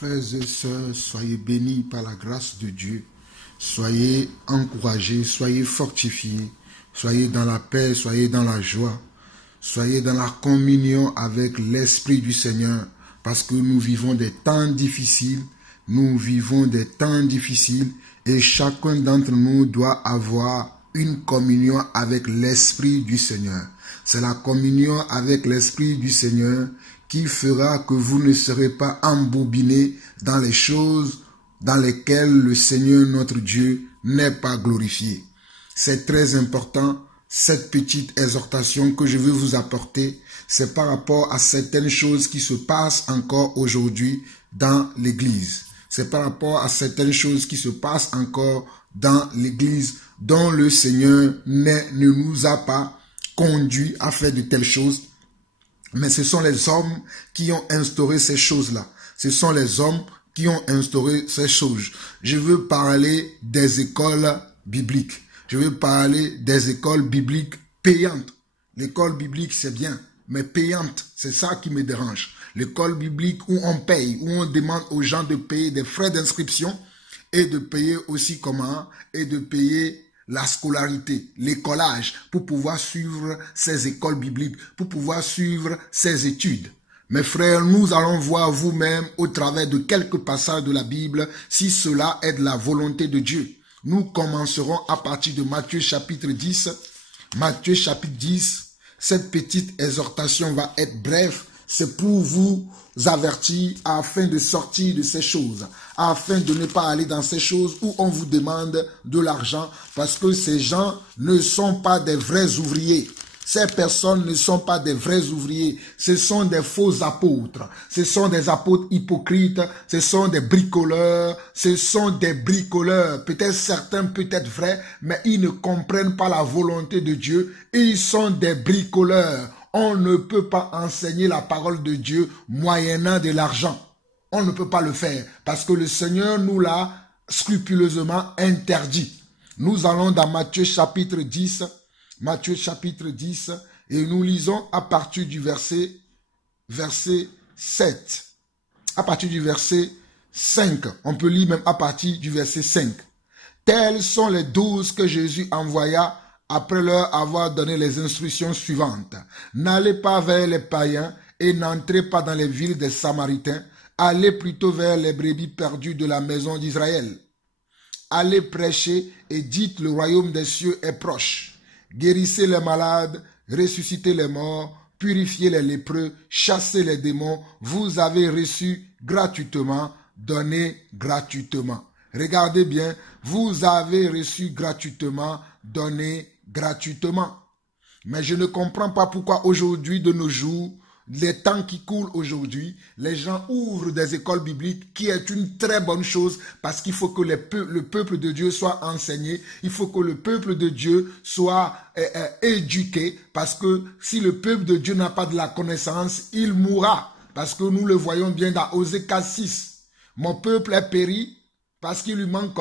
Frères et sœurs, soyez bénis par la grâce de Dieu. Soyez encouragés, soyez fortifiés, soyez dans la paix, soyez dans la joie, soyez dans la communion avec l'Esprit du Seigneur, parce que nous vivons des temps difficiles, et chacun d'entre nous doit avoir une communion avec l'Esprit du Seigneur. C'est la communion avec l'Esprit du Seigneur qui fera que vous ne serez pas embobinés dans les choses dans lesquelles le Seigneur notre Dieu n'est pas glorifié. C'est très important, cette petite exhortation que je veux vous apporter, c'est par rapport à certaines choses qui se passent encore aujourd'hui dans l'Église. C'est par rapport à certaines choses qui se passent encore dans l'Église dont le Seigneur ne nous a pas conduits à faire de telles choses. Mais ce sont les hommes qui ont instauré ces choses-là. Ce sont les hommes qui ont instauré ces choses. Je veux parler des écoles bibliques. Je veux parler des écoles bibliques payantes. L'école biblique, c'est bien, mais payante, c'est ça qui me dérange. L'école biblique où on paye, où on demande aux gens de payer des frais d'inscription et de payer aussi et de payer la scolarité, l'écolage, pour pouvoir suivre ces écoles bibliques, pour pouvoir suivre ces études. Mes frères, nous allons voir vous-même au travers de quelques passages de la Bible si cela est de la volonté de Dieu. Nous commencerons à partir de Matthieu chapitre 10. Matthieu chapitre 10, cette petite exhortation va être brève. C'est pour vous avertir afin de sortir de ces choses, afin de ne pas aller dans ces choses où on vous demande de l'argent, parce que ces gens ne sont pas des vrais ouvriers. Ces personnes ne sont pas des vrais ouvriers, ce sont des faux apôtres, ce sont des apôtres hypocrites, ce sont des bricoleurs, peut-être certains, peut-être vrais, mais ils ne comprennent pas la volonté de Dieu, ils sont des bricoleurs. On ne peut pas enseigner la parole de Dieu moyennant de l'argent. On ne peut pas le faire parce que le Seigneur nous l'a scrupuleusement interdit. Nous allons dans Matthieu chapitre 10, et nous lisons à partir du verset 7. À partir du verset 5. On peut lire même à partir du verset 5. Tels sont les 12 que Jésus envoya après leur avoir donné les instructions suivantes. N'allez pas vers les païens et n'entrez pas dans les villes des Samaritains. Allez plutôt vers les brebis perdues de la maison d'Israël. Allez prêcher et dites le royaume des cieux est proche. Guérissez les malades, ressuscitez les morts, purifiez les lépreux, chassez les démons. Vous avez reçu gratuitement, donnez gratuitement. Regardez bien, vous avez reçu gratuitement, donnez gratuitement. Mais je ne comprends pas pourquoi aujourd'hui, de nos jours, les temps qui coulent aujourd'hui, les gens ouvrent des écoles bibliques, qui est une très bonne chose, parce qu'il faut que le peuple de Dieu soit enseigné, il faut que le peuple de Dieu soit éduqué, parce que si le peuple de Dieu n'a pas de la connaissance, il mourra, parce que nous le voyons bien dans Osée 4:6. Mon peuple est péri, parce qu'il lui manque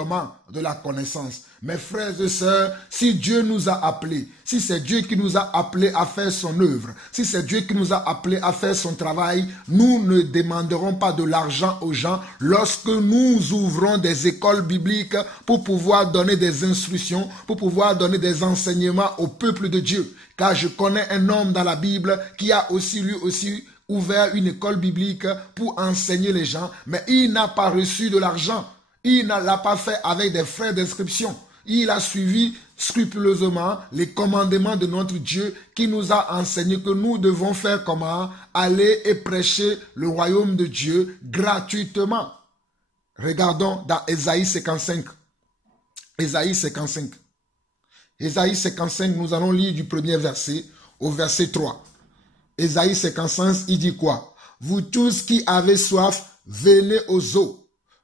de la connaissance. Mes frères et sœurs, si Dieu nous a appelés, si c'est Dieu qui nous a appelés à faire son œuvre, si c'est Dieu qui nous a appelés à faire son travail, nous ne demanderons pas de l'argent aux gens lorsque nous ouvrons des écoles bibliques pour pouvoir donner des instructions, pour pouvoir donner des enseignements au peuple de Dieu. Car je connais un homme dans la Bible qui a lui aussi ouvert une école biblique pour enseigner les gens, mais il n'a pas reçu de l'argent. Il ne l'a pas fait avec des frais d'inscription. Il a suivi scrupuleusement les commandements de notre Dieu qui nous a enseigné que nous devons faire comment? Aller et prêcher le royaume de Dieu gratuitement. Regardons dans Ésaïe 55. Ésaïe 55. Ésaïe 55, nous allons lire du premier verset au verset 3. Ésaïe 55, il dit quoi? Vous tous qui avez soif, venez aux eaux.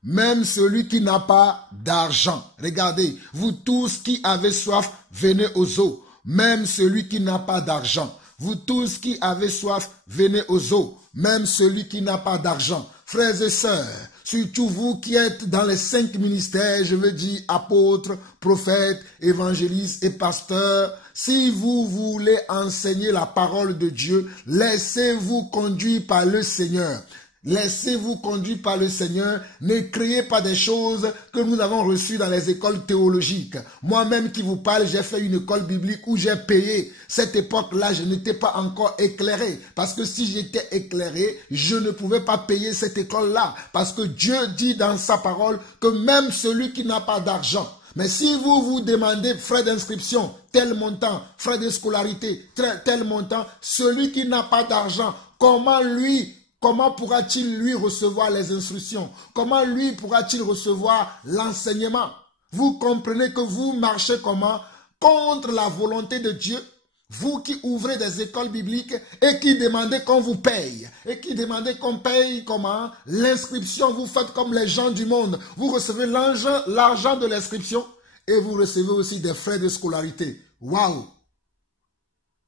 Même celui qui n'a pas d'argent. Regardez, vous tous qui avez soif, venez aux eaux. Même celui qui n'a pas d'argent. Vous tous qui avez soif, venez aux eaux. Même celui qui n'a pas d'argent. Frères et sœurs, surtout vous qui êtes dans les 5 ministères, je veux dire apôtres, prophètes, évangélistes et pasteurs, si vous voulez enseigner la parole de Dieu, laissez-vous conduire par le Seigneur. Laissez-vous conduire par le Seigneur. Ne créez pas des choses que nous avons reçues dans les écoles théologiques. Moi-même qui vous parle, j'ai fait une école biblique où j'ai payé. Cette époque-là, je n'étais pas encore éclairé. Parce que si j'étais éclairé, je ne pouvais pas payer cette école-là. Parce que Dieu dit dans sa parole que même celui qui n'a pas d'argent, mais si vous vous demandez frais d'inscription, tel montant, frais de scolarité, tel montant, celui qui n'a pas d'argent, comment pourra-t-il lui recevoir les instructions? Comment lui pourra-t-il recevoir l'enseignement? Vous comprenez que vous marchez comment? Contre la volonté de Dieu. Vous qui ouvrez des écoles bibliques et qui demandez qu'on vous paye. Et qui demandez qu'on paye comment? L'inscription, vous faites comme les gens du monde. Vous recevez l'argent de l'inscription et vous recevez aussi des frais de scolarité. Waouh!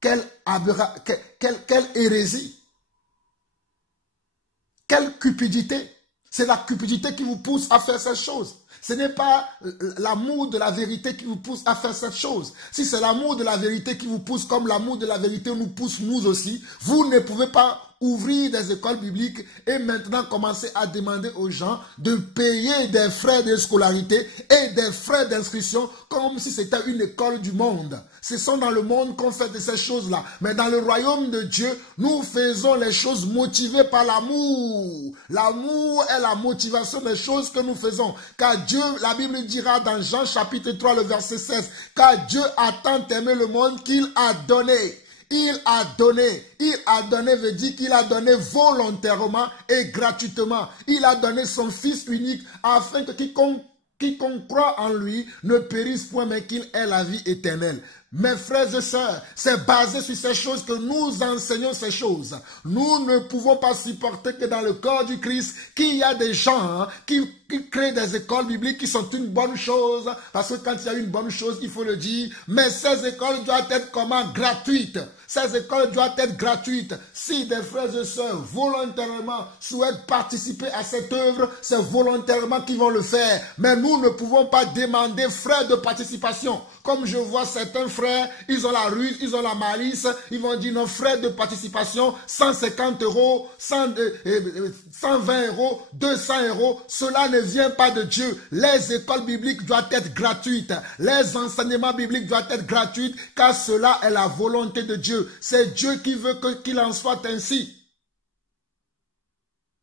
Quelle hérésie! Quelle cupidité! C'est la cupidité qui vous pousse à faire cette chose. Ce n'est pas l'amour de la vérité qui vous pousse à faire cette chose. Si c'est l'amour de la vérité qui vous pousse comme l'amour de la vérité nous pousse nous aussi, vous ne pouvez pas ouvrir des écoles bibliques et maintenant commencer à demander aux gens de payer des frais de scolarité et des frais d'inscription comme si c'était une école du monde. Ce sont dans le monde qu'on fait de ces choses-là. Mais dans le royaume de Dieu, nous faisons les choses motivées par l'amour. L'amour est la motivation des choses que nous faisons. Car Dieu, la Bible dira dans Jean chapitre 3, le verset 16, car Dieu a tant aimé le monde qu'il a donné. Il a donné veut dire qu'il a donné volontairement et gratuitement. Il a donné son Fils unique afin que quiconque croit en lui ne périsse point mais qu'il ait la vie éternelle. Mes frères et sœurs, c'est basé sur ces choses que nous enseignons ces choses. Nous ne pouvons pas supporter que dans le corps du Christ, qu'il y a des gens qui créent des écoles bibliques qui sont une bonne chose. Parce que quand il y a une bonne chose, il faut le dire. Mais ces écoles doivent être comment? Gratuites. Ces écoles doivent être gratuites. Si des frères et sœurs volontairement souhaitent participer à cette œuvre, c'est volontairement qu'ils vont le faire. Mais nous ne pouvons pas demander frais de participation. Comme je vois certains frères, ils ont la ruse, ils ont la malice, ils vont dire nos frais de participation, 150 euros, 120 euros, 200 euros, cela ne vient pas de Dieu. Les écoles bibliques doivent être gratuites, les enseignements bibliques doivent être gratuits, car cela est la volonté de Dieu. C'est Dieu qui veut qu'il en soit ainsi.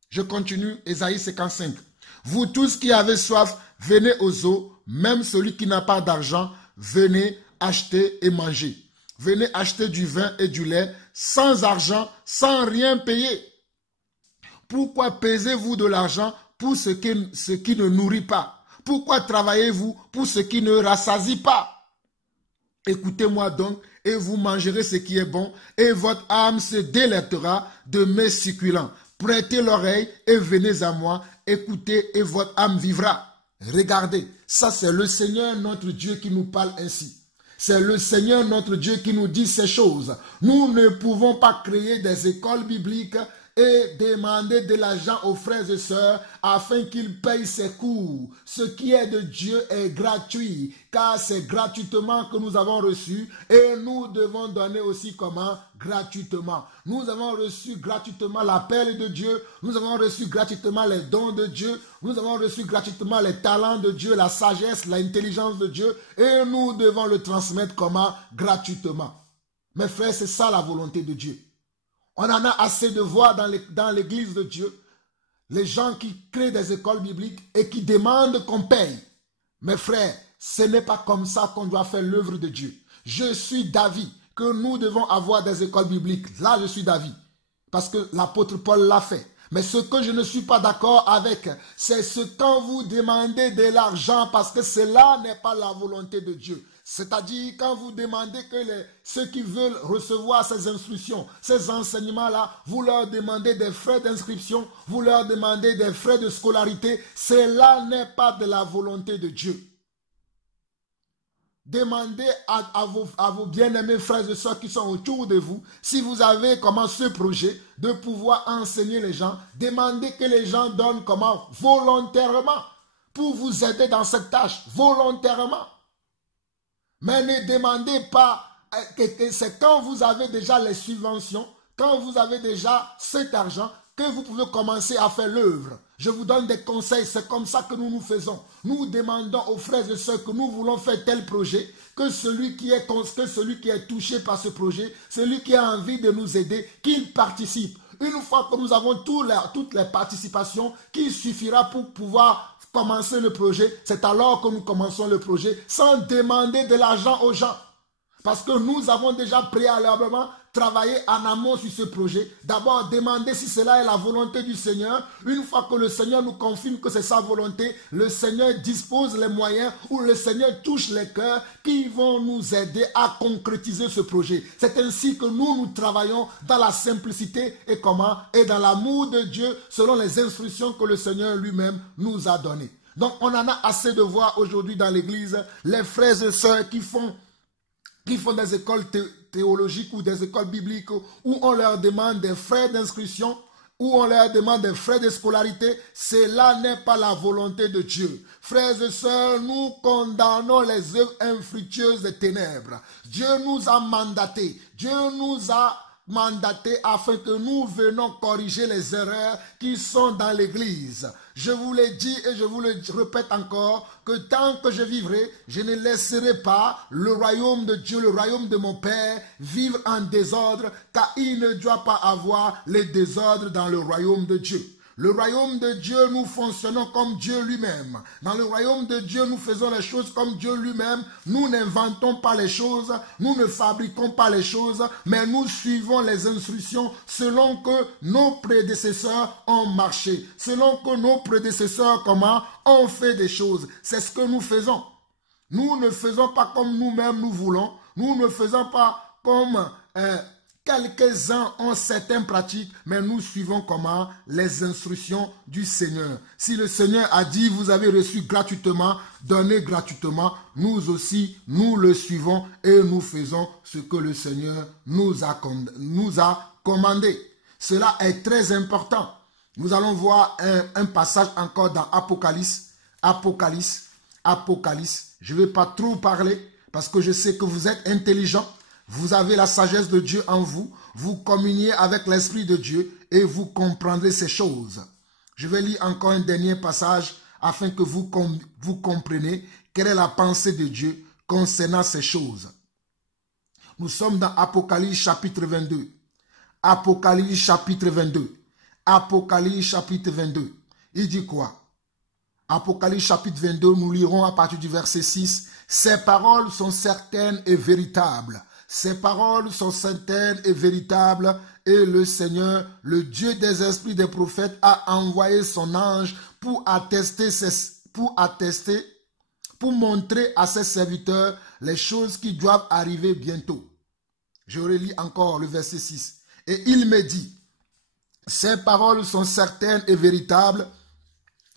Je continue, Ésaïe 55. Vous tous qui avez soif, venez aux eaux, même celui qui n'a pas d'argent, venez acheter et manger. Venez acheter du vin et du lait sans argent, sans rien payer. Pourquoi pesez-vous de l'argent pour ce qui ne nourrit pas? Pourquoi travaillez-vous pour ce qui ne rassasie pas? Écoutez-moi donc et vous mangerez ce qui est bon et votre âme se délectera de mets succulents. Prêtez l'oreille et venez à moi, écoutez et votre âme vivra. Regardez, ça c'est le Seigneur notre Dieu qui nous parle ainsi. C'est le Seigneur notre Dieu qui nous dit ces choses. Nous ne pouvons pas créer des écoles bibliques et demander de l'argent aux frères et sœurs afin qu'ils payent ses coûts. Ce qui est de Dieu est gratuit, car c'est gratuitement que nous avons reçu et nous devons donner aussi comment? Gratuitement. Nous avons reçu gratuitement l'appel de Dieu, nous avons reçu gratuitement les dons de Dieu, nous avons reçu gratuitement les talents de Dieu, la sagesse, l'intelligence de Dieu et nous devons le transmettre comment? Gratuitement. Mes frères, c'est ça la volonté de Dieu. On en a assez de voir dans l'église de Dieu, les gens qui créent des écoles bibliques et qui demandent qu'on paye. Mes frères, ce n'est pas comme ça qu'on doit faire l'œuvre de Dieu. Je suis d'avis que nous devons avoir des écoles bibliques. Là, je suis d'avis, parce que l'apôtre Paul l'a fait. Mais ce que je ne suis pas d'accord avec, c'est ce quand vous demandez de l'argent, parce que cela n'est pas la volonté de Dieu. C'est-à-dire quand vous demandez que ceux qui veulent recevoir ces instructions, ces enseignements-là, vous leur demandez des frais d'inscription, vous leur demandez des frais de scolarité, cela n'est pas de la volonté de Dieu. Demandez à vos bien-aimés frères et sœurs qui sont autour de vous, si vous avez comment ce projet de pouvoir enseigner les gens, demandez que les gens donnent comment volontairement pour vous aider dans cette tâche, volontairement. Mais ne demandez pas, c'est quand vous avez déjà les subventions, quand vous avez déjà cet argent, que vous pouvez commencer à faire l'œuvre. Je vous donne des conseils, c'est comme ça que nous faisons. Nous demandons aux frères et sœurs que nous voulons faire tel projet, que celui qui est touché par ce projet, celui qui a envie de nous aider, qu'il participe. Une fois que nous avons toutes les participations, qu'il suffira pour pouvoir commencer le projet, c'est alors que nous commençons le projet sans demander de l'argent aux gens. Parce que nous avons déjà préalablement travaillé en amont sur ce projet. D'abord, demander si cela est la volonté du Seigneur. Une fois que le Seigneur nous confirme que c'est sa volonté, le Seigneur dispose les moyens ou le Seigneur touche les cœurs qui vont nous aider à concrétiser ce projet. C'est ainsi que nous travaillons dans la simplicité et dans l'amour de Dieu selon les instructions que le Seigneur lui-même nous a données. Donc, on en a assez de voir aujourd'hui dans l'église les frères et sœurs qui font des écoles théologiques ou des écoles bibliques où on leur demande des frais d'inscription, où on leur demande des frais de scolarité. Cela n'est pas la volonté de Dieu. Frères et sœurs, nous condamnons les œuvres infructueuses des ténèbres. Dieu nous a mandatés. Afin que nous venions corriger les erreurs qui sont dans l'église. Je vous l'ai dit et je vous le répète encore, que tant que je vivrai, je ne laisserai pas le royaume de Dieu, le royaume de mon Père, vivre en désordre, car il ne doit pas avoir les désordres dans le royaume de Dieu. Le royaume de Dieu, nous fonctionnons comme Dieu lui-même. Dans le royaume de Dieu, nous faisons les choses comme Dieu lui-même. Nous n'inventons pas les choses, nous ne fabriquons pas les choses, mais nous suivons les instructions selon que nos prédécesseurs ont marché, selon que nos prédécesseurs ont fait des choses. C'est ce que nous faisons. Nous ne faisons pas comme nous-mêmes nous voulons. Nous ne faisons pas comme quelques-uns ont certaines pratiques, mais nous suivons les instructions du Seigneur. Si le Seigneur a dit, vous avez reçu gratuitement, donnez gratuitement, nous aussi, nous le suivons et nous faisons ce que le Seigneur nous a commandé. Cela est très important. Nous allons voir un passage encore dans Apocalypse. Je ne vais pas trop parler parce que je sais que vous êtes intelligents. Vous avez la sagesse de Dieu en vous. Vous communiez avec l'Esprit de Dieu et vous comprendrez ces choses. Je vais lire encore un dernier passage afin que vous compreniez quelle est la pensée de Dieu concernant ces choses. Nous sommes dans Apocalypse chapitre 22. Apocalypse chapitre 22. Apocalypse chapitre 22. Il dit quoi? Apocalypse chapitre 22, nous lirons à partir du verset 6. Ces paroles sont certaines et véritables. Ces paroles sont certaines et véritables, et le Seigneur, le Dieu des esprits des prophètes, a envoyé son ange pour montrer à ses serviteurs les choses qui doivent arriver bientôt. Je relis encore le verset 6. Et il me dit, ces paroles sont certaines et véritables,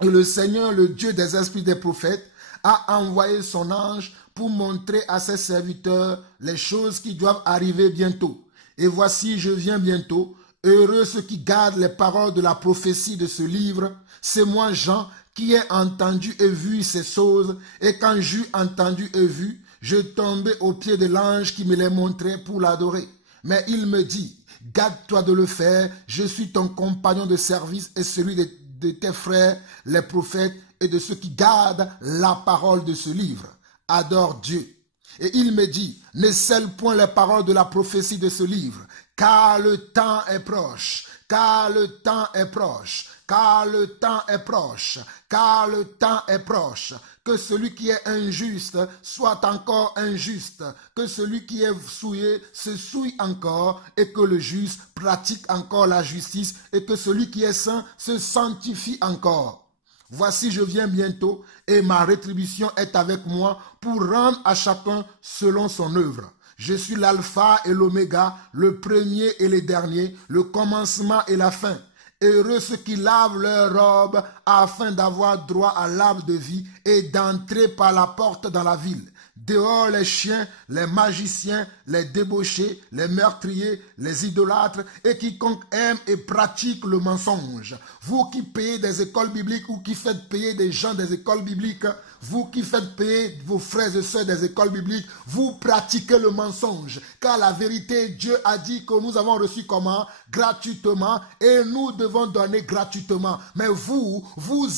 et le Seigneur, le Dieu des esprits des prophètes, a envoyé son ange pour montrer à ses serviteurs les choses qui doivent arriver bientôt. Et voici, je viens bientôt. Heureux ceux qui gardent les paroles de la prophétie de ce livre. C'est moi, Jean, qui ai entendu et vu ces choses. Et quand j'eus entendu et vu, je tombais aux pieds de l'ange qui me les montrait pour l'adorer. Mais il me dit, garde-toi de le faire. Je suis ton compagnon de service et celui de tes frères, les prophètes, et de ceux qui gardent la parole de ce livre. Adore Dieu. Et il me dit, ne scelle point les paroles de la prophétie de ce livre, car le temps est proche, car le temps est proche, car le temps est proche, car le temps est proche. Que celui qui est injuste soit encore injuste, que celui qui est souillé se souille encore, et que le juste pratique encore la justice, et que celui qui est saint se sanctifie encore. Voici, je viens bientôt, et ma rétribution est avec moi pour rendre à chacun selon son œuvre. Je suis l'alpha et l'oméga, le premier et le dernier, le commencement et la fin. Heureux ceux qui lavent leurs robes afin d'avoir droit à l'arbre de vie et d'entrer par la porte dans la ville. Dehors les chiens, les magiciens, les débauchés, les meurtriers, les idolâtres et quiconque aime et pratique le mensonge. Vous qui payez des écoles bibliques ou qui faites payer des gens des écoles bibliques, vous qui faites payer vos frères et sœurs des écoles bibliques, vous pratiquez le mensonge. Car la vérité, Dieu a dit que nous avons reçu comment? Gratuitement, et nous devons donner gratuitement. Mais vous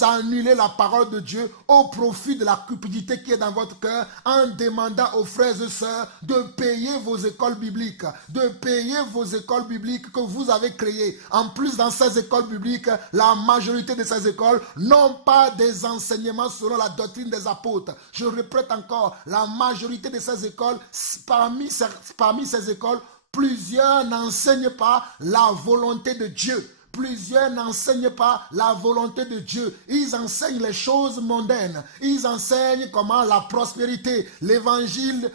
annulez la parole de Dieu au profit de la cupidité qui est dans votre cœur en demandant aux frères et sœurs de payer vos écoles bibliques, de payer vos écoles bibliques que vous avez créées. En plus, dans ces écoles bibliques, la majorité de ces écoles n'ont pas des enseignements selon la doctrine des apôtres. Je répète encore, la majorité de ces écoles, parmi ces écoles, plusieurs n'enseignent pas la volonté de Dieu. Plusieurs n'enseignent pas la volonté de Dieu. Ils enseignent les choses mondaines. Ils enseignent comment la prospérité, l'évangile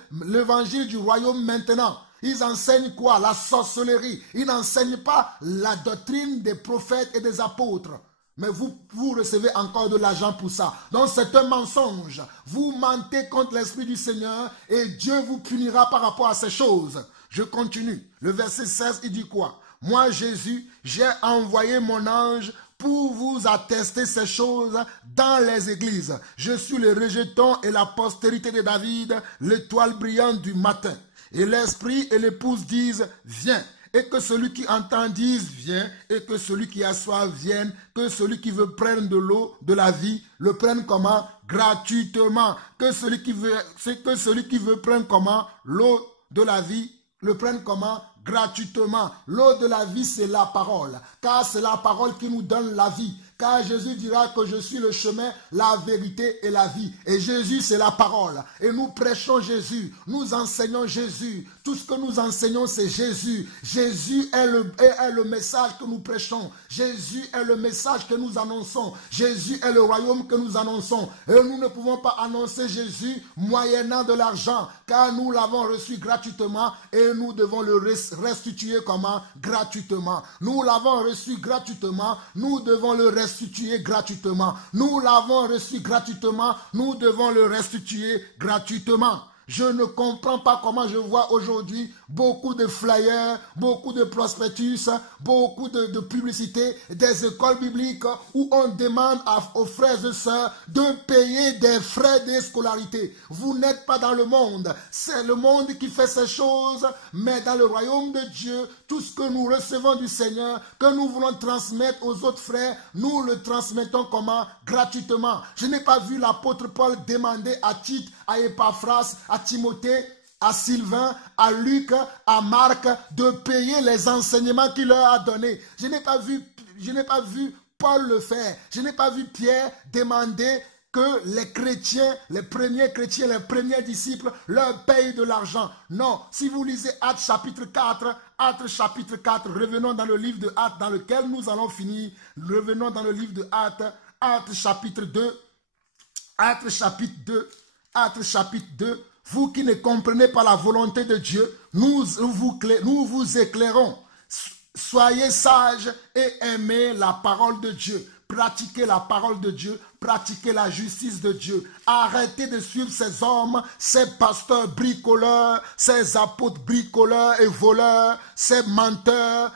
du royaume maintenant. Ils enseignent quoi? La sorcellerie. Ils n'enseignent pas la doctrine des prophètes et des apôtres. Mais vous recevez encore de l'argent pour ça. Donc c'est un mensonge. Vous mentez contre l'Esprit du Seigneur et Dieu vous punira par rapport à ces choses. Je continue. Le verset 16, il dit quoi? Moi, Jésus, j'ai envoyé mon ange pour vous attester ces choses dans les églises. Je suis le rejeton et la postérité de David, l'étoile brillante du matin. Et l'Esprit et l'épouse disent, viens. Et que celui qui entend dise, viens. Et que celui qui a soif vienne. Que celui qui veut prendre de l'eau de la vie, le prenne comment? Gratuitement. Que celui qui veut prendre comment? L'eau de la vie, le prenne comment? Gratuitement. L'eau de la vie, c'est la parole. Car c'est la parole qui nous donne la vie. Car Jésus dira que je suis le chemin, la vérité et la vie. Et Jésus, c'est la parole. Et nous prêchons Jésus. Nous enseignons Jésus. Tout ce que nous enseignons, c'est Jésus. Jésus est le message que nous prêchons. Jésus est le message que nous annonçons. Jésus est le royaume que nous annonçons. Et nous ne pouvons pas annoncer Jésus moyennant de l'argent. Car nous l'avons reçu gratuitement et nous devons le restituer comment? Gratuitement. Nous l'avons reçu gratuitement. Nous devons le restituer gratuitement. Nous l'avons reçu gratuitement. Nous devons le restituer gratuitement. Je ne comprends pas comment je vois aujourd'hui beaucoup de flyers, beaucoup de prospectus, beaucoup de publicités, des écoles bibliques où on demande aux frères et sœurs de payer des frais de scolarité. Vous n'êtes pas dans le monde. C'est le monde qui fait ces choses, mais dans le royaume de Dieu, tout ce que nous recevons du Seigneur, que nous voulons transmettre aux autres frères, nous le transmettons comment? Gratuitement. Je n'ai pas vu l'apôtre Paul demander à Tite, à Épaphras, à Timothée, à Sylvain, à Luc, à Marc de payer les enseignements qu'il leur a donnés. Je n'ai pas vu Paul le faire. Je n'ai pas vu Pierre demander que les chrétiens, les premiers disciples leur payent de l'argent. Non, si vous lisez Actes chapitre 4, revenons dans le livre de Actes dans lequel nous allons finir. Revenons dans le livre de Actes, Actes chapitre 2, vous qui ne comprenez pas la volonté de Dieu, nous vous éclairons. Soyez sages et aimez la parole de Dieu. Pratiquez la parole de Dieu, pratiquez la justice de Dieu. Arrêtez de suivre ces hommes, ces pasteurs bricoleurs, ces apôtres bricoleurs et voleurs, ces menteurs.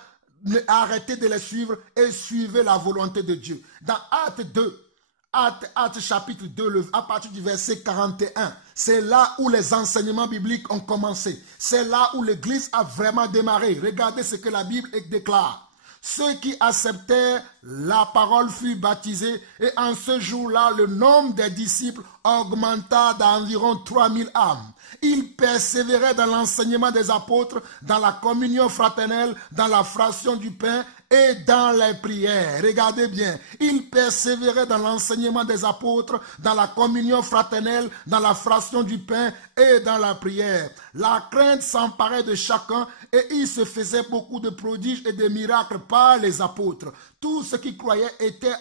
Arrêtez de les suivre et suivez la volonté de Dieu. Dans Actes 2, Actes chapitre 2, à partir du verset 41, c'est là où les enseignements bibliques ont commencé. C'est là où l'Église a vraiment démarré. Regardez ce que la Bible déclare. Ceux qui acceptèrent la parole furent baptisés et en ce jour-là, le nombre des disciples augmenta d'environ 3000 âmes. Ils persévéraient dans l'enseignement des apôtres, dans la communion fraternelle, dans la fraction du pain et dans les prières. Regardez bien, ils persévéraient dans l'enseignement des apôtres, dans la communion fraternelle, dans la fraction du pain et dans la prière. La crainte s'emparait de chacun et il se faisait beaucoup de prodiges et de miracles par les apôtres. Tous ceux qui croyaient étaient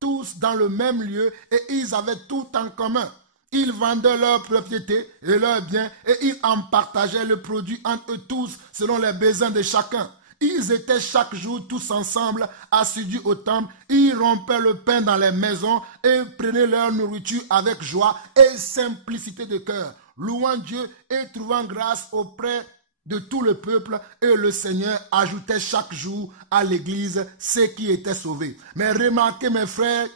tous dans le même lieu et ils avaient tout en commun. Ils vendaient leurs propriétés et leurs biens et ils en partageaient le produit entre eux tous selon les besoins de chacun. Ils étaient chaque jour tous ensemble assidus au temple. Ils rompaient le pain dans les maisons et prenaient leur nourriture avec joie et simplicité de cœur, louant Dieu et trouvant grâce auprès de tout le peuple, et le Seigneur ajoutait chaque jour à l'église ceux qui étaient sauvés. Mais remarquez mes frères,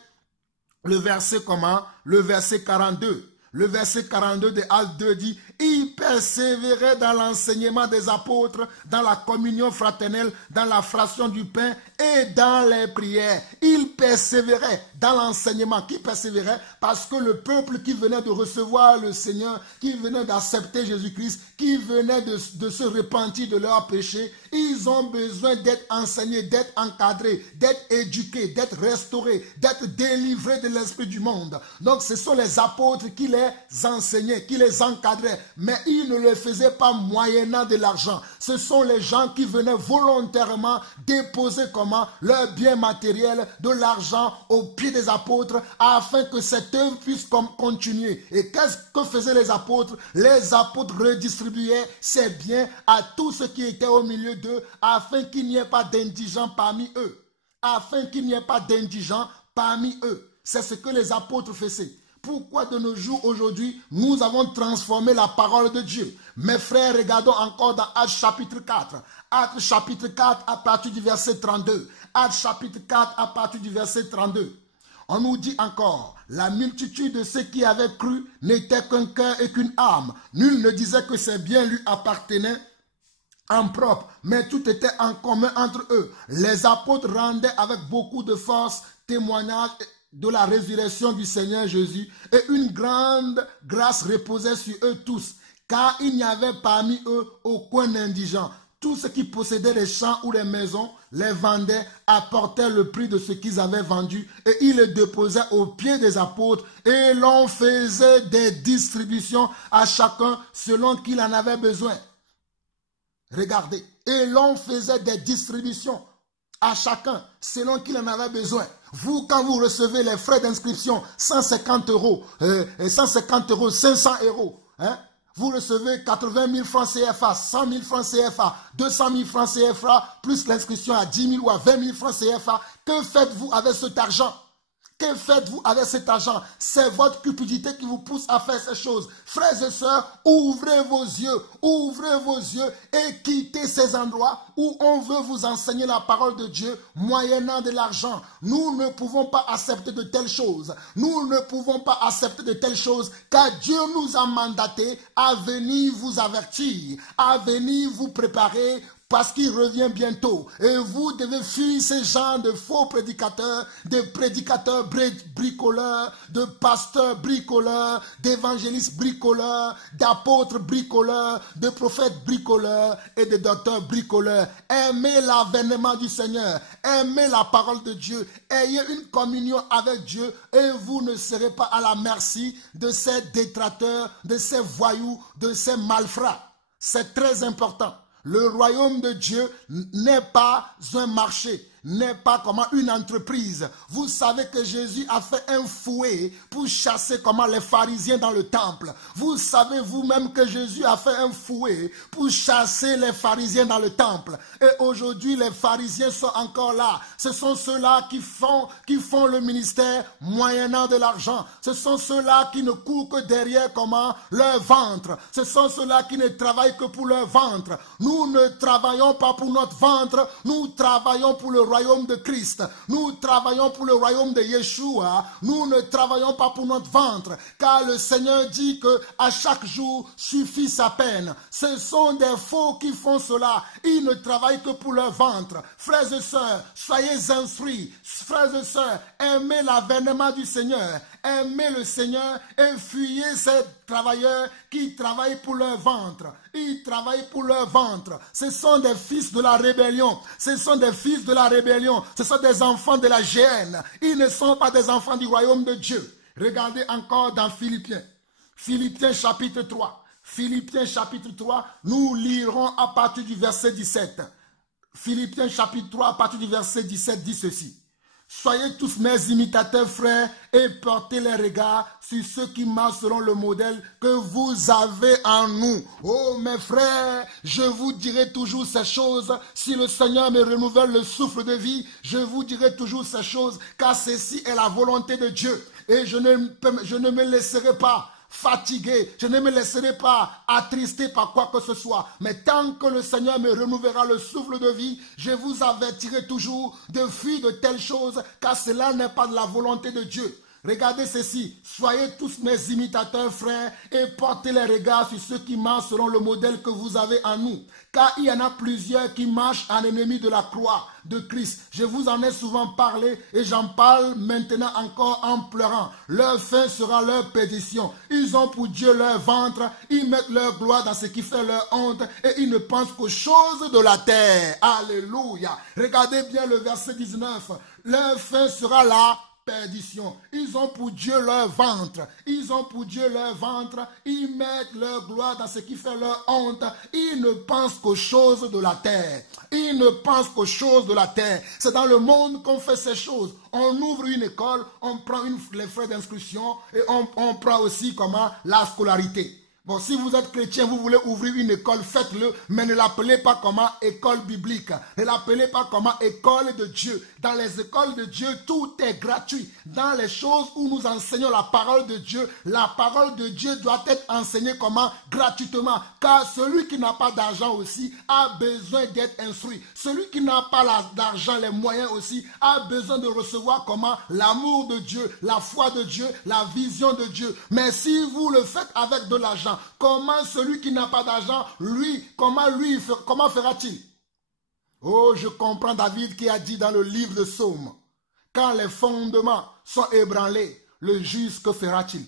le verset comment? Le verset 42. Le verset 42 de Actes 2 dit, il persévérait dans l'enseignement des apôtres, dans la communion fraternelle, dans la fraction du pain et dans les prières. Il persévérait dans l'enseignement. Qui persévérait? Parce que le peuple qui venait de recevoir le Seigneur, qui venait d'accepter Jésus-Christ, qui venait de se repentir de leurs péchés, ils ont besoin d'être enseignés, d'être encadrés, d'être éduqués, d'être restaurés, d'être délivrés de l'esprit du monde. Donc ce sont les apôtres qui les enseignaient, qui les encadraient, mais ils ne le faisaient pas moyennant de l'argent. Ce sont les gens qui venaient volontairement déposer comment leur bien matériel, de l'argent aux pieds des apôtres, afin que cette œuvre puisse continuer. Et qu'est-ce que faisaient les apôtres? Les apôtres redistribuaient ces biens à tous ceux qui étaient au milieu d'eux, afin qu'il n'y ait pas d'indigents parmi eux. Afin qu'il n'y ait pas d'indigents parmi eux. C'est ce que les apôtres faisaient. Pourquoi de nos jours, aujourd'hui, nous avons transformé la parole de Dieu? Mes frères, regardons encore dans Actes chapitre 4. Actes chapitre 4 à partir du verset 32. Actes chapitre 4 à partir du verset 32. On nous dit encore, la multitude de ceux qui avaient cru n'était qu'un cœur et qu'une âme. Nul ne disait que ses biens lui appartenaient en propre, mais tout était en commun entre eux. Les apôtres rendaient avec beaucoup de force témoignage de la résurrection du Seigneur Jésus, et une grande grâce reposait sur eux tous, car il n'y avait parmi eux aucun indigent. Tous ceux qui possédaient des champs ou des maisons les vendaient, apportaient le prix de ce qu'ils avaient vendu, et ils le déposaient aux pieds des apôtres, et l'on faisait des distributions à chacun selon qu'il en avait besoin. Regardez, et l'on faisait des distributions à chacun selon qu'il en avait besoin. Vous, quand vous recevez les frais d'inscription, 150 euros, 500 euros, hein, vous recevez 80 000 francs CFA, 100 000 francs CFA, 200 000 francs CFA, plus l'inscription à 10 000 ou à 20 000 francs CFA. Que faites-vous avec cet argent? Que faites-vous avec cet argent? C'est votre cupidité qui vous pousse à faire ces choses. Frères et sœurs, ouvrez vos yeux et quittez ces endroits où on veut vous enseigner la parole de Dieu moyennant de l'argent. Nous ne pouvons pas accepter de telles choses. Nous ne pouvons pas accepter de telles choses, car Dieu nous a mandatés à venir vous avertir, à venir vous préparer, parce qu'il revient bientôt. Et vous devez fuir ces gens de faux prédicateurs, de prédicateurs bricoleurs, de pasteurs bricoleurs, d'évangélistes bricoleurs, d'apôtres bricoleurs, de prophètes bricoleurs et de docteurs bricoleurs. Aimez l'avènement du Seigneur, aimez la parole de Dieu, ayez une communion avec Dieu et vous ne serez pas à la merci de ces détracteurs, de ces voyous, de ces malfrats. C'est très important. Le royaume de Dieu n'est pas un marché, n'est pas comme une entreprise. Vous savez que Jésus a fait un fouet pour chasser comment les pharisiens dans le temple. Vous savez vous-même que Jésus a fait un fouet pour chasser les pharisiens dans le temple. Et aujourd'hui, les pharisiens sont encore là. Ce sont ceux-là qui font le ministère moyennant de l'argent. Ce sont ceux-là qui ne courent que derrière comment leur ventre. Ce sont ceux-là qui ne travaillent que pour leur ventre. Nous ne travaillons pas pour notre ventre, nous travaillons pour le royaume de Christ. Nous travaillons pour le royaume de Yeshua. Nous ne travaillons pas pour notre ventre, car le Seigneur dit que à chaque jour suffit sa peine. Ce sont des faux qui font cela. Ils ne travaillent que pour leur ventre. Frères et sœurs, soyez instruits. Frères et sœurs, aimez l'avènement du Seigneur. Aimez le Seigneur et fuyez ces travailleurs qui travaillent pour leur ventre. Ils travaillent pour leur ventre. Ce sont des fils de la rébellion. Ce sont des fils de la rébellion. Ce sont des enfants de la géhenne. Ils ne sont pas des enfants du royaume de Dieu. Regardez encore dans Philippiens. Philippiens chapitre 3. Philippiens chapitre 3, nous lirons à partir du verset 17. Philippiens chapitre 3 à partir du verset 17 dit ceci. Soyez tous mes imitateurs, frères, et portez les regards sur ceux qui marchent selon le modèle que vous avez en nous. Oh, mes frères, je vous dirai toujours ces choses. Si le Seigneur me renouvelle le souffle de vie, je vous dirai toujours ces choses, car ceci est la volonté de Dieu. Et je ne me laisserai pas fatigué, je ne me laisserai pas attrister par quoi que ce soit. Mais tant que le Seigneur me renouvellera le souffle de vie, je vous avertirai toujours de fuir de telles choses, car cela n'est pas de la volonté de Dieu. Regardez ceci, soyez tous mes imitateurs frères et portez les regards sur ceux qui marchent selon le modèle que vous avez en nous. Car il y en a plusieurs qui marchent en ennemis de la croix de Christ. Je vous en ai souvent parlé et j'en parle maintenant encore en pleurant. Leur fin sera leur perdition. Ils ont pour Dieu leur ventre, ils mettent leur gloire dans ce qui fait leur honte et ils ne pensent qu'aux choses de la terre. Alléluia. Regardez bien le verset 19. Leur fin sera là. Perdition. Ils ont pour Dieu leur ventre. Ils ont pour Dieu leur ventre. Ils mettent leur gloire dans ce qui fait leur honte. Ils ne pensent qu'aux choses de la terre. Ils ne pensent qu'aux choses de la terre. C'est dans le monde qu'on fait ces choses. On ouvre une école, on prend les frais d'inscription et on prend aussi comment la scolarité. Bon, si vous êtes chrétien, vous voulez ouvrir une école, faites-le, mais ne l'appelez pas comment école biblique. Ne l'appelez pas comment école de Dieu. Dans les écoles de Dieu, tout est gratuit. Dans les choses où nous enseignons la parole de Dieu doit être enseignée comment gratuitement. Car celui qui n'a pas d'argent aussi a besoin d'être instruit. Celui qui n'a pas d'argent, les moyens aussi, a besoin de recevoir comment l'amour de Dieu, la foi de Dieu, la vision de Dieu. Mais si vous le faites avec de l'argent, comment celui qui n'a pas d'argent, comment fera-t-il? Oh, je comprends David qui a dit dans le livre de Psaume, quand les fondements sont ébranlés, le juste, que fera-t-il?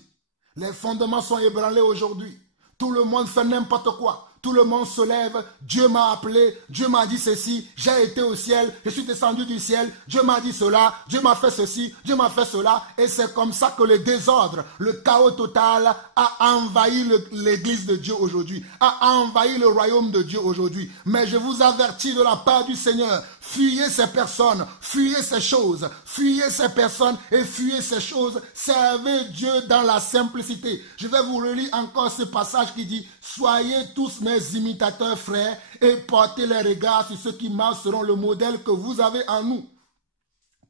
Les fondements sont ébranlés aujourd'hui. Tout le monde fait n'importe quoi. Tout le monde se lève, Dieu m'a appelé, Dieu m'a dit ceci, j'ai été au ciel, je suis descendu du ciel, Dieu m'a dit cela, Dieu m'a fait ceci, Dieu m'a fait cela. Et c'est comme ça que le désordre, le chaos total a envahi l'église de Dieu aujourd'hui, a envahi le royaume de Dieu aujourd'hui. Mais je vous avertis de la part du Seigneur, fuyez ces personnes, fuyez ces choses, fuyez ces personnes et fuyez ces choses. Servez Dieu dans la simplicité. Je vais vous relire encore ce passage qui dit, soyez tous mes imitateurs frères et portez les regards sur ceux qui marchent selon le modèle que vous avez en nous.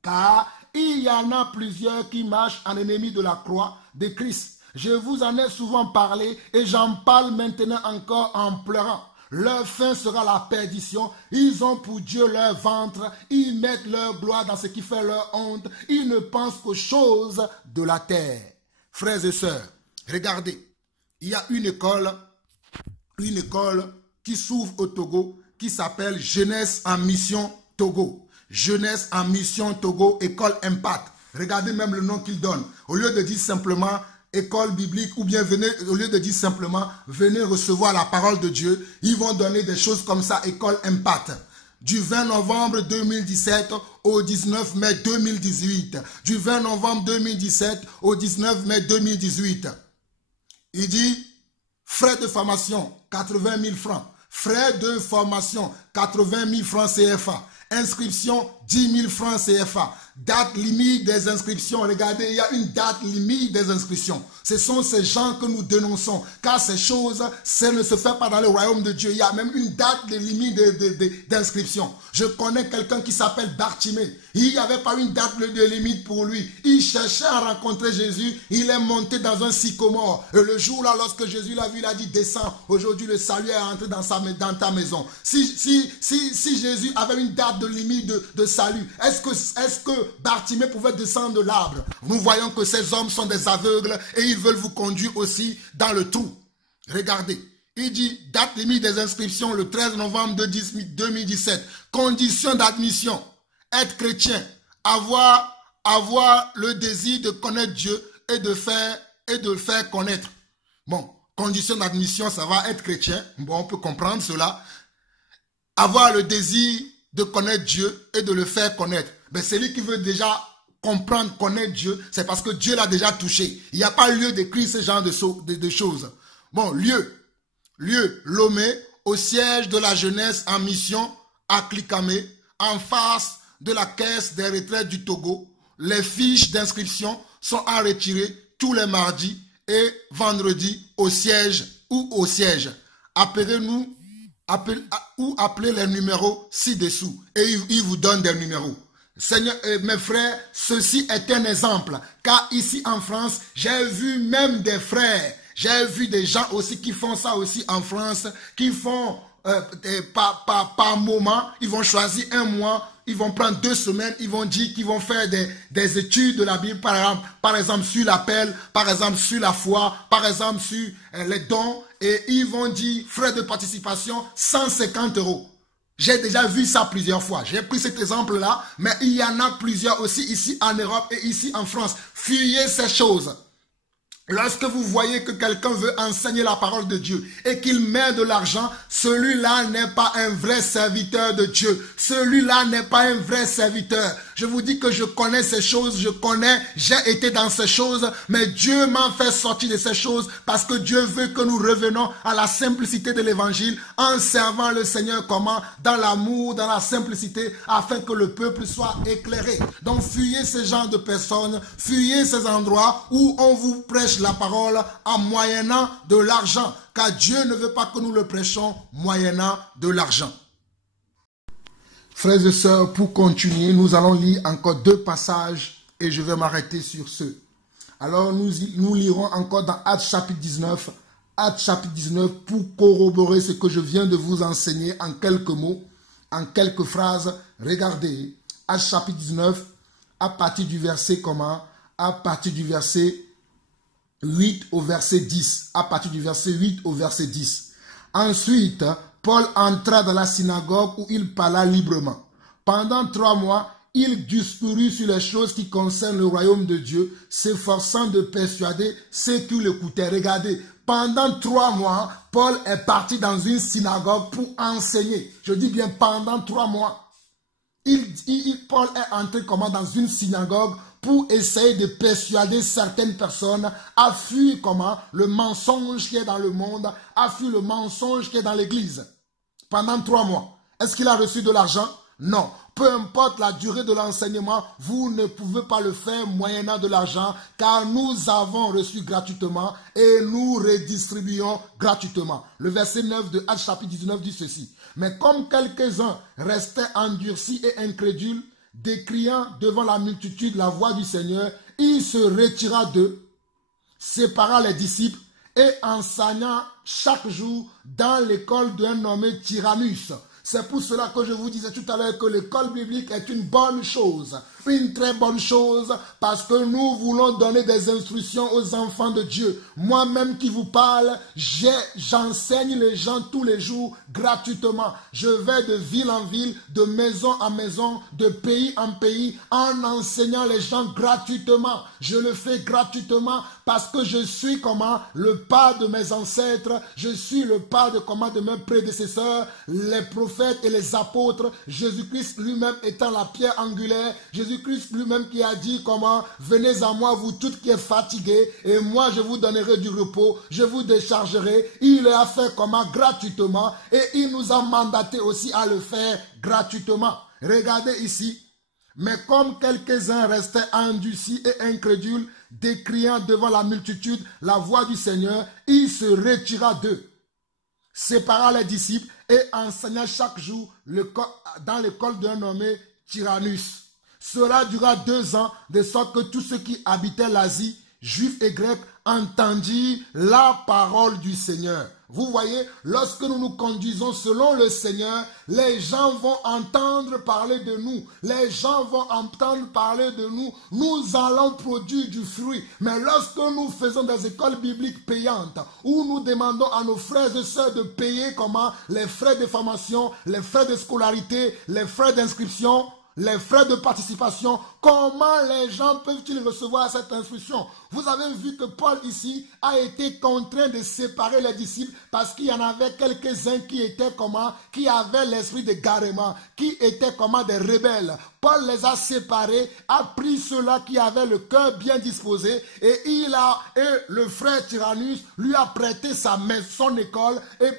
Car il y en a plusieurs qui marchent en ennemis de la croix de Christ. Je vous en ai souvent parlé et j'en parle maintenant encore en pleurant. Leur fin sera la perdition. Ils ont pour Dieu leur ventre. Ils mettent leur gloire dans ce qui fait leur honte. Ils ne pensent qu'aux choses de la terre. Frères et sœurs, regardez. Il y a une école qui s'ouvre au Togo qui s'appelle Jeunesse en Mission Togo. Jeunesse en Mission Togo, école Impact. Regardez même le nom qu'ils donnent. Au lieu de dire simplement école biblique ou bien au lieu de dire simplement venez recevoir la parole de Dieu, ils vont donner des choses comme ça, école Impact. Du 20 novembre 2017 au 19 mai 2018. Du 20 novembre 2017 au 19 mai 2018. Il dit frais de formation 80 000 francs. Frais de formation 80 000 francs CFA. Inscription 10 000 francs CFA. Date limite des inscriptions. Regardez, il y a une date limite des inscriptions. Ce sont ces gens que nous dénonçons. Car ces choses, ça ne se fait pas dans le royaume de Dieu. Il y a même une date de limite d'inscription. Je connais quelqu'un qui s'appelle Bartimée. Il n'y avait pas une date de limite pour lui. Il cherchait à rencontrer Jésus. Il est monté dans un sycomore. Et le jour là, lorsque Jésus l'a vu, il a dit, descends. Aujourd'hui, le salut est entré dans ta maison. Si Jésus avait une date de limite de salut, est-ce que Bartimée pouvait descendre de l'arbre? Nous voyons que ces hommes sont des aveugles et ils veulent vous conduire aussi dans le trou. Regardez, il dit date limite des inscriptions le 13 novembre 2017. Conditions d'admission, être chrétien, avoir le désir de connaître Dieu et de le faire connaître. Bon, condition d'admission, ça va être chrétien. Bon, on peut comprendre cela. Avoir le désir de connaître Dieu et de le faire connaître. Mais celui qui veut déjà comprendre, connaître Dieu, c'est parce que Dieu l'a déjà touché. Il n'y a pas lieu d'écrire ce genre de choses. Bon, lieu, Lomé, au siège de la jeunesse en mission à Klikamé, en face de la caisse des retraites du Togo. Les fiches d'inscription sont à retirer tous les mardis et vendredis au siège. Appelez-nous ou appelez les numéros ci-dessous et ils vous donnent des numéros. Seigneur, mes frères, ceci est un exemple. Car ici en France, j'ai vu même des frères. J'ai vu des gens aussi qui font ça aussi en France, qui font par moment, ils vont choisir un mois, ils vont prendre 2 semaines, ils vont dire qu'ils vont faire des études de la Bible, par exemple sur l'appel, par exemple sur la foi, par exemple sur les dons, et ils vont dire frais de participation 150 €. J'ai déjà vu ça plusieurs fois. J'ai pris cet exemple-là, mais il y en a plusieurs aussi ici en Europe et ici en France. Fuyez ces choses. Lorsque vous voyez que quelqu'un veut enseigner la parole de Dieu et qu'il met de l'argent, celui-là n'est pas un vrai serviteur de Dieu. Celui-là n'est pas un vrai serviteur. Je vous dis que je connais ces choses, j'ai été dans ces choses, mais Dieu m'a fait sortir de ces choses parce que Dieu veut que nous revenons à la simplicité de l'évangile en servant le Seigneur comment? Dans l'amour, dans la simplicité, afin que le peuple soit éclairé. Donc fuyez ce genre de personnes, fuyez ces endroits où on vous prêche la parole en moyennant de l'argent, car Dieu ne veut pas que nous le prêchons moyennant de l'argent. Frères et sœurs, pour continuer, nous allons lire encore 2 passages et je vais m'arrêter sur ce. Alors nous lirons encore dans Actes chapitre 19, Actes chapitre 19 pour corroborer ce que je viens de vous enseigner en quelques mots, en quelques phrases. Regardez, Actes chapitre 19, à partir du verset comment? À partir du verset 8 au verset 10. À partir du verset 8 au verset 10. Ensuite, Paul entra dans la synagogue où il parla librement. Pendant 3 mois, il discourut sur les choses qui concernent le royaume de Dieu, s'efforçant de persuader ceux qui l'écoutaient. Regardez, pendant 3 mois, Paul est parti dans une synagogue pour enseigner. Je dis bien pendant 3 mois. Paul est entré comment dans une synagogue pour essayer de persuader certaines personnes à fuir comment le mensonge qui est dans le monde, à fuir le mensonge qui est dans l'église. Pendant 3 mois. Est-ce qu'il a reçu de l'argent? Non. Peu importe la durée de l'enseignement, vous ne pouvez pas le faire moyennant de l'argent, car nous avons reçu gratuitement et nous redistribuons gratuitement. Le verset 9 de Actes chapitre 19 dit ceci. Mais comme quelques-uns restaient endurcis et incrédules, décriant devant la multitude la voix du Seigneur, il se retira d'eux, sépara les disciples et enseignant chaque jour dans l'école d'un nommé Tyrannus. C'est pour cela que je vous disais tout à l'heure que l'école biblique est une bonne chose, une très bonne chose, parce que nous voulons donner des instructions aux enfants de Dieu. Moi-même qui vous parle, j'enseigne les gens tous les jours gratuitement. Je vais de ville en ville, de maison en maison, de pays en pays, en enseignant les gens gratuitement. Je le fais gratuitement parce que je suis comment le pas de mes ancêtres, je suis le pas de comment de mes prédécesseurs, les prophètes et les apôtres, Jésus-Christ lui-même étant la pierre angulaire, Jésus-Christ lui-même qui a dit comment venez à moi vous toutes qui êtes fatigués et moi je vous donnerai du repos, je vous déchargerai. Il a fait comment gratuitement et il nous a mandaté aussi à le faire gratuitement. Regardez ici. Mais comme quelques-uns restaient endurcis et incrédules, décriant devant la multitude la voix du Seigneur, il se retira d'eux, sépara les disciples et enseigna chaque jour dans l'école d'un nommé Tyrannus. Cela dura 2 ans, de sorte que tous ceux qui habitaient l'Asie, juifs et grecs, entendirent la parole du Seigneur. Vous voyez, lorsque nous nous conduisons selon le Seigneur, les gens vont entendre parler de nous. Les gens vont entendre parler de nous. Nous allons produire du fruit. Mais lorsque nous faisons des écoles bibliques payantes, où nous demandons à nos frères et sœurs de payer comment les frais de formation, les frais de scolarité, les frais d'inscription, les frais de participation, comment les gens peuvent-ils recevoir cette instruction? Vous avez vu que Paul ici a été contraint de séparer les disciples parce qu'il y en avait quelques-uns qui étaient comment? Qui avaient l'esprit d'égarement, qui étaient comment? Des rebelles. Paul les a séparés, a pris ceux-là qui avaient le cœur bien disposé et le frère Tyrannus lui a prêté son école et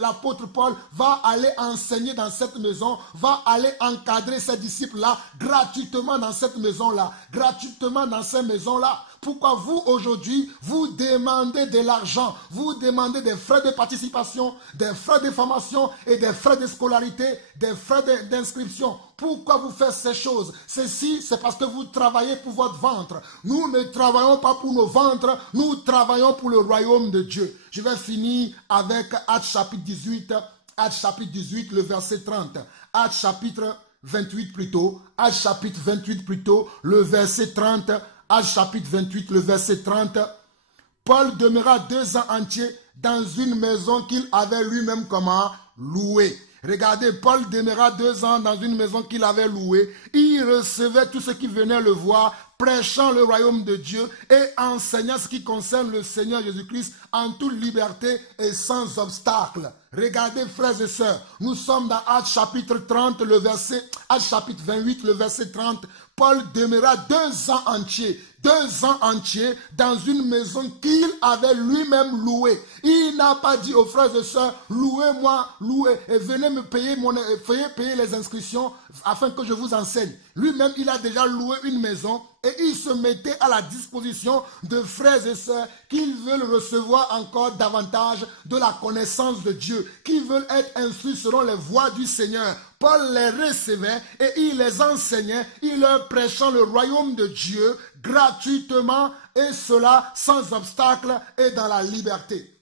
l'apôtre Paul va aller enseigner dans cette maison, va aller encadrer ses disciples disciples-là gratuitement dans cette maison-là, gratuitement dans ces maisons-là. Pourquoi vous, aujourd'hui, vous demandez de l'argent, vous demandez des frais de participation, des frais de formation et des frais de scolarité, des frais d'inscription? Pourquoi vous faites ces choses? Ceci, c'est parce que vous travaillez pour votre ventre. Nous ne travaillons pas pour nos ventres, nous travaillons pour le royaume de Dieu. Je vais finir avec Actes chapitre 18, Actes chapitre 18, le verset 30. Actes chapitre 28 plutôt, Actes chapitre 28 plutôt, le verset 30. Actes chapitre 28, le verset 30. Paul demeura 2 ans entiers dans une maison qu'il avait lui-même comment louée. Regardez, Paul demeura 2 ans dans une maison qu'il avait louée. Il recevait tous ceux qui venaient le voir, prêchant le royaume de Dieu et enseignant ce qui concerne le Seigneur Jésus-Christ en toute liberté et sans obstacle. Regardez, frères et sœurs, nous sommes dans Actes chapitre 30, Actes chapitre 28, le verset 30. Paul demeura 2 ans entiers, 2 ans entiers dans une maison qu'il avait lui-même louée. Il n'a pas dit aux frères et sœurs, louez-moi, louez, et venez me payer, payer les inscriptions afin que je vous enseigne. Lui-même, il a déjà loué une maison et il se mettait à la disposition de frères et sœurs qui veulent recevoir encore davantage de la connaissance de Dieu, qui veulent être instruits selon les voies du Seigneur. Paul les recevait et il les enseignait, il leur prêchant le royaume de Dieu gratuitement et cela sans obstacle et dans la liberté.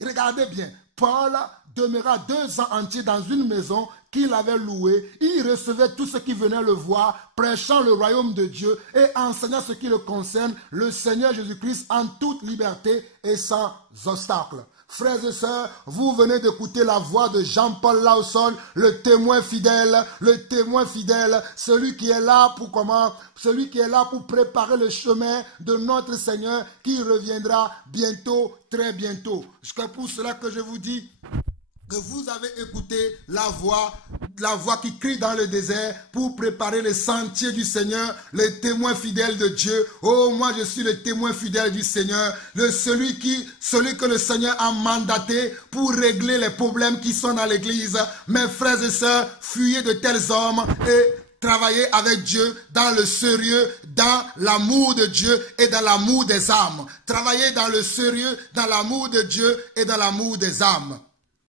Regardez bien, Paul demeura 2 ans entiers dans une maison qu'il avait louée. Il recevait tous ceux qui venaient le voir, prêchant le royaume de Dieu et enseignant ce qui le concerne, le Seigneur Jésus-Christ en toute liberté et sans obstacle. Frères et sœurs, vous venez d'écouter la voix de Jean-Paul Lawson, le témoin fidèle, celui qui est là pour celui qui est là pour préparer le chemin de notre Seigneur qui reviendra bientôt, très bientôt. C'est pour cela que je vous dis que vous avez écouté la voix qui crie dans le désert pour préparer les sentiers du Seigneur, les témoins fidèles de Dieu. Oh, moi je suis le témoin fidèle du Seigneur, celui que le Seigneur a mandaté pour régler les problèmes qui sont dans l'église. Mes frères et sœurs, fuyez de tels hommes et travaillez avec Dieu dans le sérieux, dans l'amour de Dieu et dans l'amour des âmes. Travaillez dans le sérieux, dans l'amour de Dieu et dans l'amour des âmes.